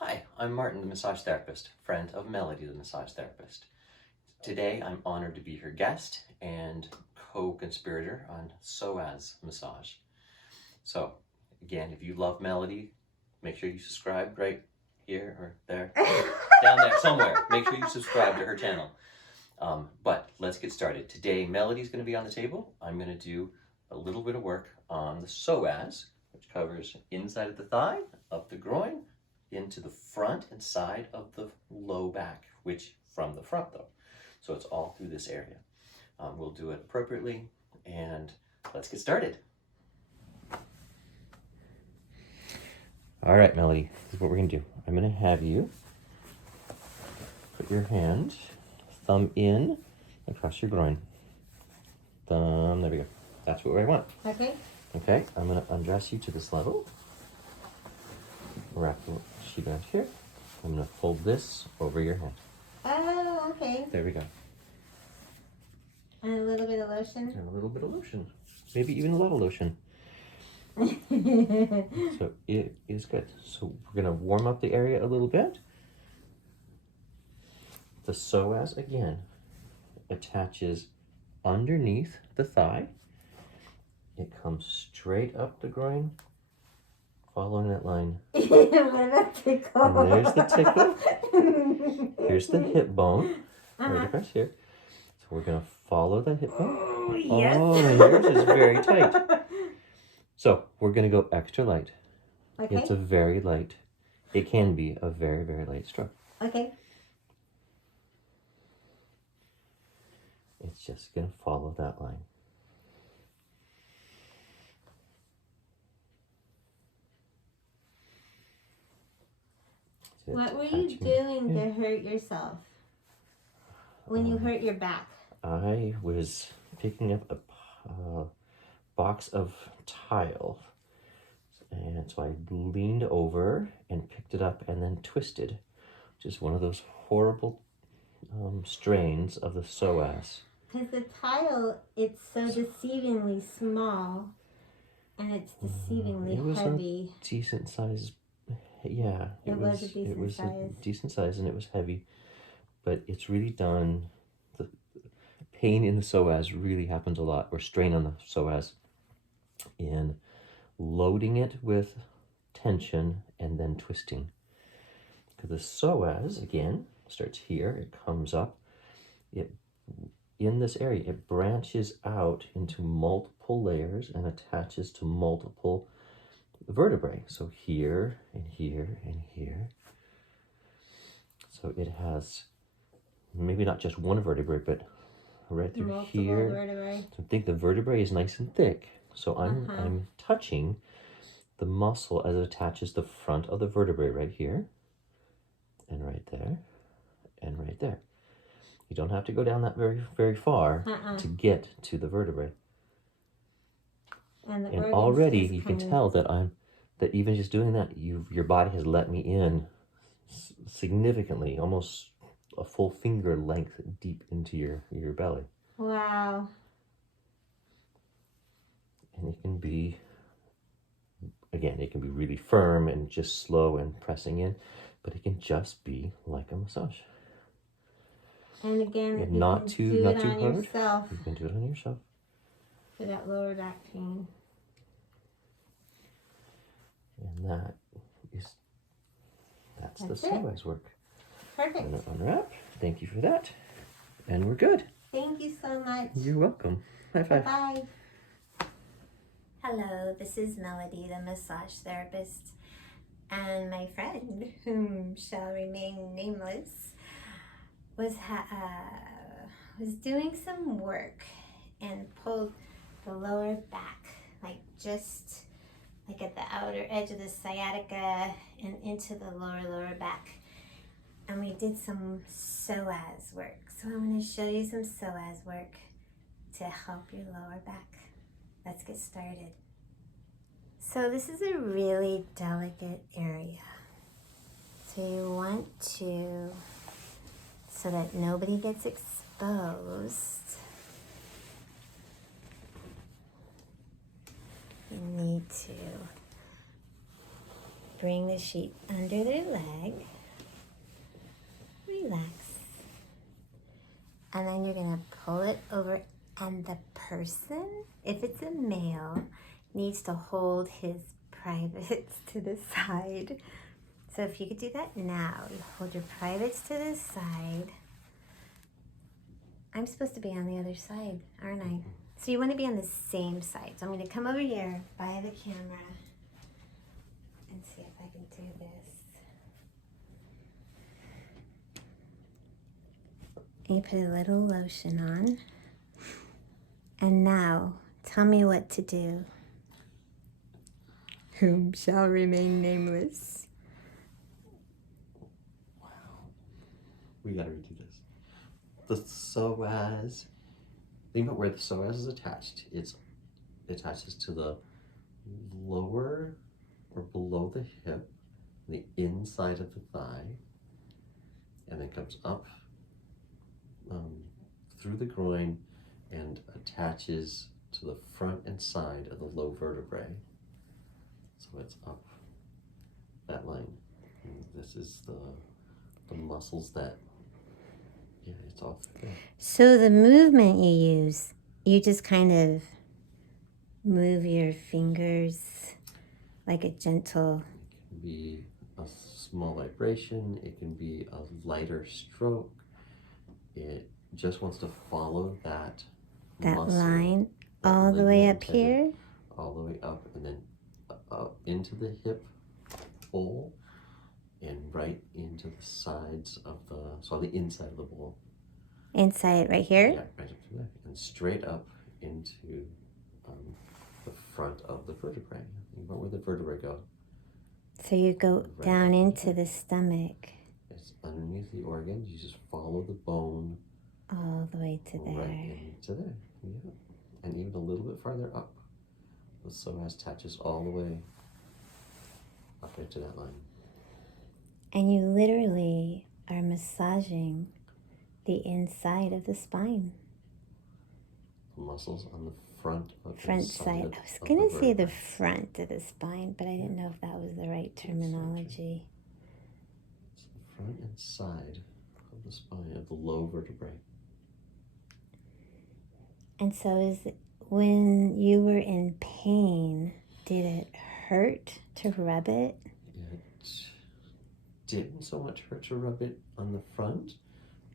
Hi, I'm Martin, the massage therapist, friend of Melody, the massage therapist. Today, I'm honored to be her guest and co-conspirator on Psoas Massage. So, again, if you love Melody, make sure you subscribe right here or there, down there somewhere. Make sure you subscribe to her channel. But let's get started. Today, Melody's going to be on the table. I'm going to do a little bit of work on the psoas, which covers inside of the thigh, up the groin, into the front and side of the low back, which from the front though. So it's all through this area. We'll do it appropriately, and let's get started. All right, Melody, this is what we're gonna do. I'm gonna have you put your hand, thumb in, across your groin. Thumb, there we go. That's what I want. Okay. Okay, I'm gonna undress you to this level. Wrap the sheet around here. I'm gonna fold this over your hand. Oh, okay. There we go. And a little bit of lotion. And a little bit of lotion. Maybe even a lot of lotion. So it is good. So we're gonna warm up the area a little bit. The psoas again attaches underneath the thigh. It comes straight up the groin, following that line. What about tickle? And there's the tickle. Here's the hip bone, right across here. So we're gonna follow that hip bone. Oh, yes. Oh, and yours is very tight. So we're gonna go extra light. Okay. It's a very light. It can be a very, very light stroke. Okay. It's just gonna follow that line. What were you doing to hurt yourself when you hurt your back? I was picking up a box of tile, and so I leaned over and picked it up and then twisted, which is one of those horrible strains of the psoas. Because the tile, it's so deceivingly small, and it's deceivingly heavy. A decent size. Yeah, it was a decent size. A decent size, and it was heavy, but it's really done. The pain in the psoas really happens a lot, or strain on the psoas, in loading it with tension and then twisting. Because the psoas, again, starts here, it comes up, in this area, it branches out into multiple layers and attaches to multiple vertebrae. So here and here and here. So it has maybe not just one vertebrae, but right through multiple here. Vertebrae. So think the vertebrae is nice and thick. So I'm touching the muscle as it attaches the front of the vertebrae right here, and right there, and right there. You don't have to go down that very, very far to get to the vertebrae. And already you can tell that even just doing that, your body has let me in significantly, almost a full finger length deep into your belly. Wow. And it can be, again, it can be really firm and just slow and pressing in, but it can just be like a massage. And again, and you not can too do not it too on hard. yourself You can do it on yourself. for that lower back pain. And that's the it. psoas work. Perfect. I'm gonna unwrap. Thank you for that. And we're good. Thank you so much. You're welcome. High five. Bye. Hello, this is Melody, the massage therapist, and my friend, whom shall remain nameless, was doing some work and pulled the lower back, like just like at the outer edge of the sciatica and into the lower back. And we did some psoas work. So I'm going to show you some psoas work to help your lower back. Let's get started. So this is a really delicate area. So you want to, so that nobody gets exposed, you need to bring the sheet under their leg. Relax. And then you're going to pull it over, and the person, if it's a male, needs to hold his privates to the side. So if you could do that now, you hold your privates to the side. I'm supposed to be on the other side, aren't I? So you want to be on the same side. So I'm going to come over here by the camera and see if I can do this. And you put a little lotion on. And now, tell me what to do. Whom shall remain nameless. Wow. We gotta redo this. The psoas. Think about where the psoas is attached. It attaches to the lower or below the hip, the inside of the thigh, and then comes up through the groin and attaches to the front and side of the low vertebrae. So it's up that line. And this is the muscles that, yeah, it's off there. So the movement you use, you just kind of move your fingers like a gentle... It can be a small vibration. It can be a lighter stroke. It just wants to follow that muscle, line that all the way ligament up tendon, here. all the way up, and then up into the hip bowl and right into the sides of the inside of the bowl. Inside, right here? Yeah, right up to there. And straight up into the front of the vertebrae. Think about where the vertebrae go. So you go Right down up into the stomach. It's underneath the organs. You just follow the bone All the way to there. right into there. Yeah. And even a little bit farther up. The psoas attaches all the way up into that line. And you literally are massaging the inside of the spine. The muscles on the front of Front the side. I was of going to say the vertebrae. front of the spine, but I didn't know if that was the right terminology. It's the front and side of the spine of the low vertebrae. And so is it, when you were in pain, did it hurt to rub it? It didn't so much hurt to rub it on the front,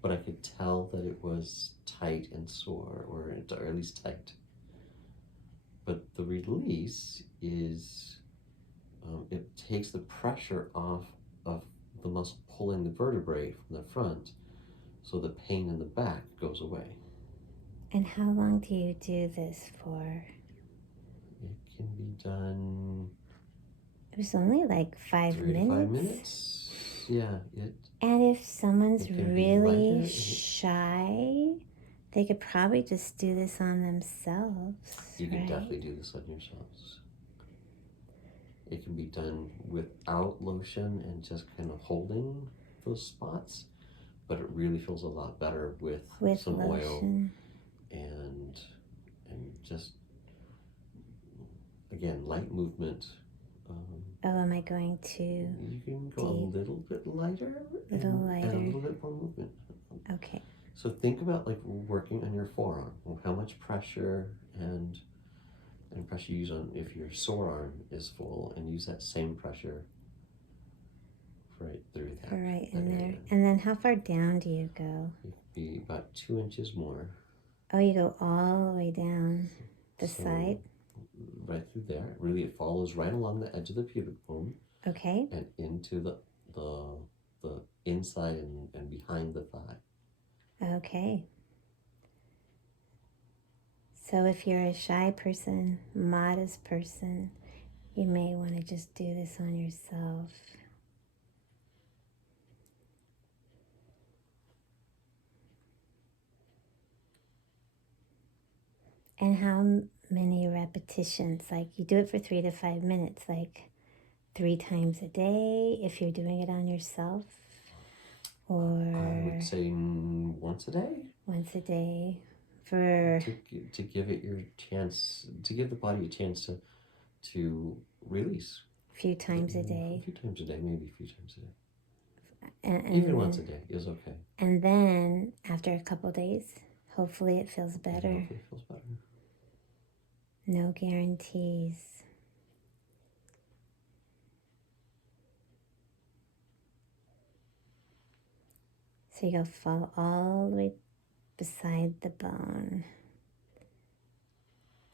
but I could tell that it was tight and sore, or at least tight. But the release is, it takes the pressure off of the muscle pulling the vertebrae from the front, so the pain in the back goes away. And how long do you do this for? It can be done It was only like 5 3 minutes. to 5 minutes. Yeah, And if someone's it can be really lighter. shy, they could probably just do this on themselves. You can right? definitely do this on yourselves. It can be done without lotion and just kind of holding those spots, but it really feels a lot better with some oil lotion. and just, again, light movement. Oh, am I going to? You can go a little bit lighter, and a little bit more movement. Okay. So think about like working on your forearm. How much pressure and pressure you use on if your sore arm is full, and use that same pressure right through that. Right that in there. area. And then how far down do you go? It could be about 2 inches more. Oh, you go all the way down the side? Right through there. Really, it follows right along the edge of the pubic bone. Okay. And into the inside and behind the thigh. Okay. So if you're a shy person, modest person, you may want to just do this on yourself. And how many repetitions? Like you do it for 3 to 5 minutes, like 3 times a day if you're doing it on yourself? Or I would say once a day. Once a day for to give it your chance, to give the body a chance to release. A few times a A day. few times a day, maybe a few times a day. And Even once a day is okay. And then after a couple days, hopefully it feels And better. hopefully it feels better. No guarantees. So you go fall all the way beside the bone.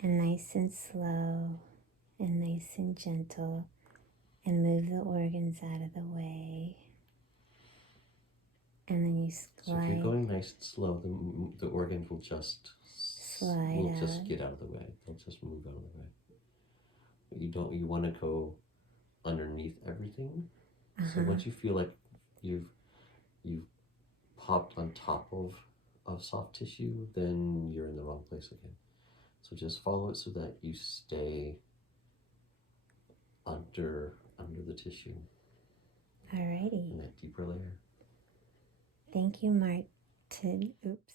And nice and slow and nice and gentle. And move the organs out of the way. And then you So if slide. you're going nice and slow, the organs will just Slide get out of the way. They'll just move out of the way. But you want to go underneath everything. So once you feel like you've popped on top of soft tissue, then you're in the wrong place again. So just follow it so that you stay under the tissue. Alrighty. In that deeper layer. Thank you, Martin. Oops.